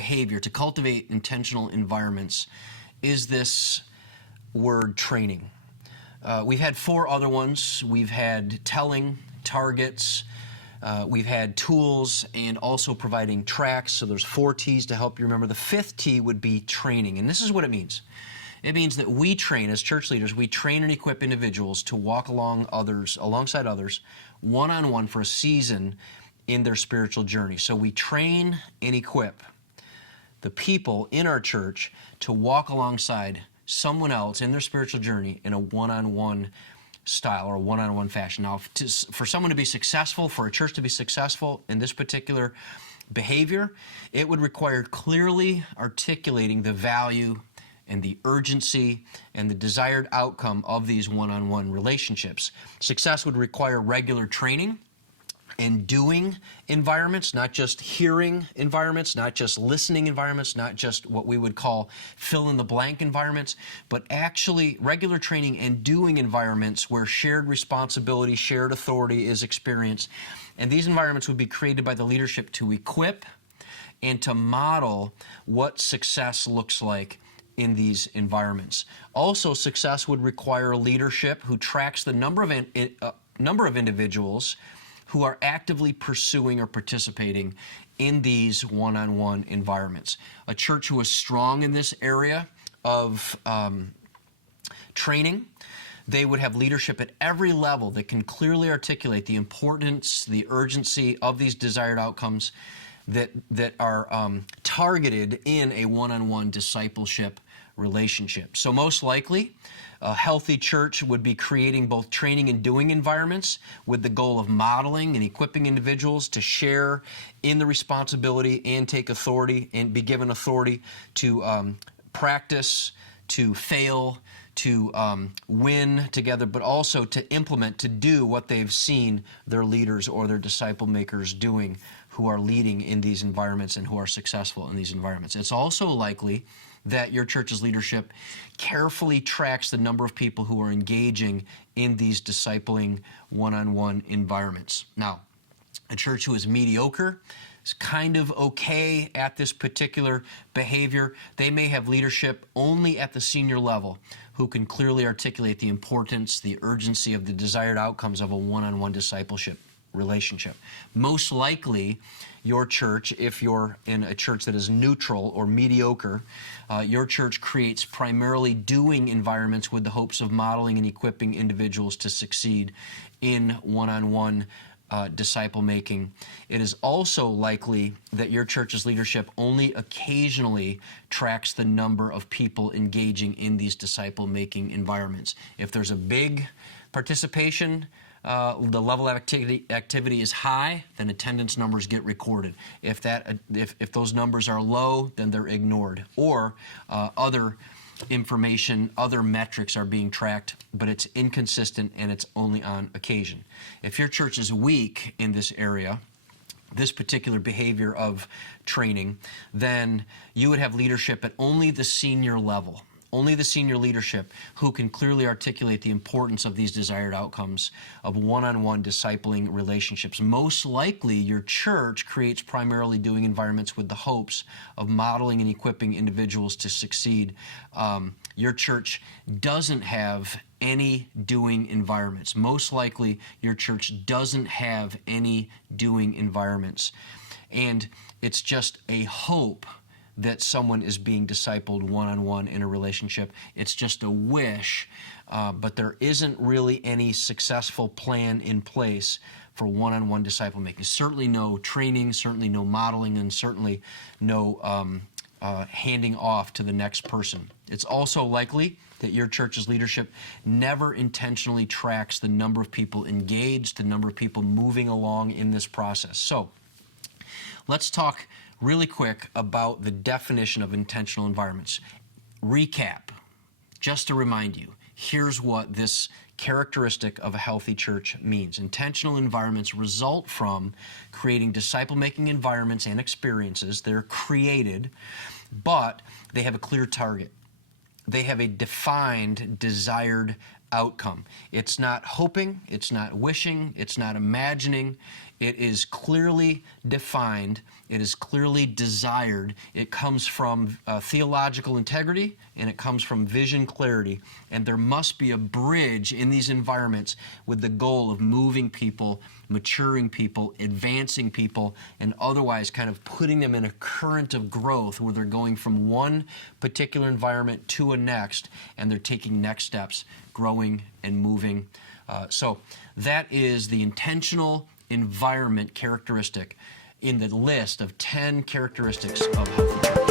behavior, to cultivate intentional environments, is this word training. We've had 4 other ones. We've had telling, targets, we've had tools, and also providing tracks. So there's 4 T's to help you remember. The 5th T would be training, and this is what it means. It means that we train, as church leaders, we train and equip individuals to walk alongside others, one-on-one for a season in their spiritual journey. So we train and equip the people in our church to walk alongside someone else in their spiritual journey in a one-on-one style or a one-on-one fashion. Now, for someone to be successful, for a church to be successful in this particular behavior, it would require clearly articulating the value and the urgency and the desired outcome of these one-on-one relationships. Success would require regular training and doing environments, not just hearing environments, not just listening environments, not just what we would call fill-in-the-blank environments, but actually regular training and doing environments where shared responsibility, shared authority is experienced. And these environments would be created by the leadership to equip and to model what success looks like in these environments. Also, success would require leadership who tracks the number of individuals who are actively pursuing or participating in these one-on-one environments. A church who is strong in this area of training, they would have leadership at every level that can clearly articulate the importance, the urgency of these desired outcomes that are targeted in a one-on-one discipleship relationship. So most likely, a healthy church would be creating both training and doing environments with the goal of modeling and equipping individuals to share in the responsibility and take authority and be given authority to practice, to fail, to win together, but also to implement, to do what they've seen their leaders or their disciple makers doing who are leading in these environments and who are successful in these environments. It's also likely that your church's leadership carefully tracks the number of people who are engaging in these discipling one-on-one environments. Now, a church who is mediocre, is kind of okay at this particular behavior, they may have leadership only at the senior level who can clearly articulate the importance, the urgency of the desired outcomes of a one-on-one discipleship relationship. Most likely, your church, if you're in a church that is neutral or mediocre, your church creates primarily doing environments with the hopes of modeling and equipping individuals to succeed in one-on-one disciple making. It is also likely that your church's leadership only occasionally tracks the number of people engaging in these disciple making environments. If there's a big participation, the level of activity is high, then attendance numbers get recorded. If those numbers are low, then they're ignored. Or other information, other metrics are being tracked, but it's inconsistent and it's only on occasion. If your church is weak in this area, this particular behavior of training, then you would have leadership at only the senior level. Only the senior leadership who can clearly articulate the importance of these desired outcomes of one-on-one discipling relationships. Most likely, your church creates primarily doing environments with the hopes of modeling and equipping individuals to succeed. Your church doesn't have any doing environments. Most likely, your church doesn't have any doing environments. And it's just a hope that someone is being discipled one-on-one in a relationship. It's just a wish, but there isn't really any successful plan in place for one-on-one disciple making. Certainly no training, certainly no modeling, and certainly no handing off to the next person. It's also likely that your church's leadership never intentionally tracks the number of people engaged, the number of people moving along in this process. So let's talk really quick about the definition of intentional environments. Recap, just to remind you, here's what this characteristic of a healthy church means. Intentional environments result from creating disciple-making environments and experiences. They're created, but they have a clear target. They have a defined, desired outcome. It's not hoping, it's not wishing, it's not imagining. It is clearly defined, it is clearly desired. It comes from theological integrity, and it comes from vision clarity. And there must be a bridge in these environments with the goal of moving people, maturing people, advancing people, and otherwise kind of putting them in a current of growth where they're going from one particular environment to a next, and they're taking next steps, growing and moving. So that is the intentional environment characteristic in the list of 10 characteristics of healthy church.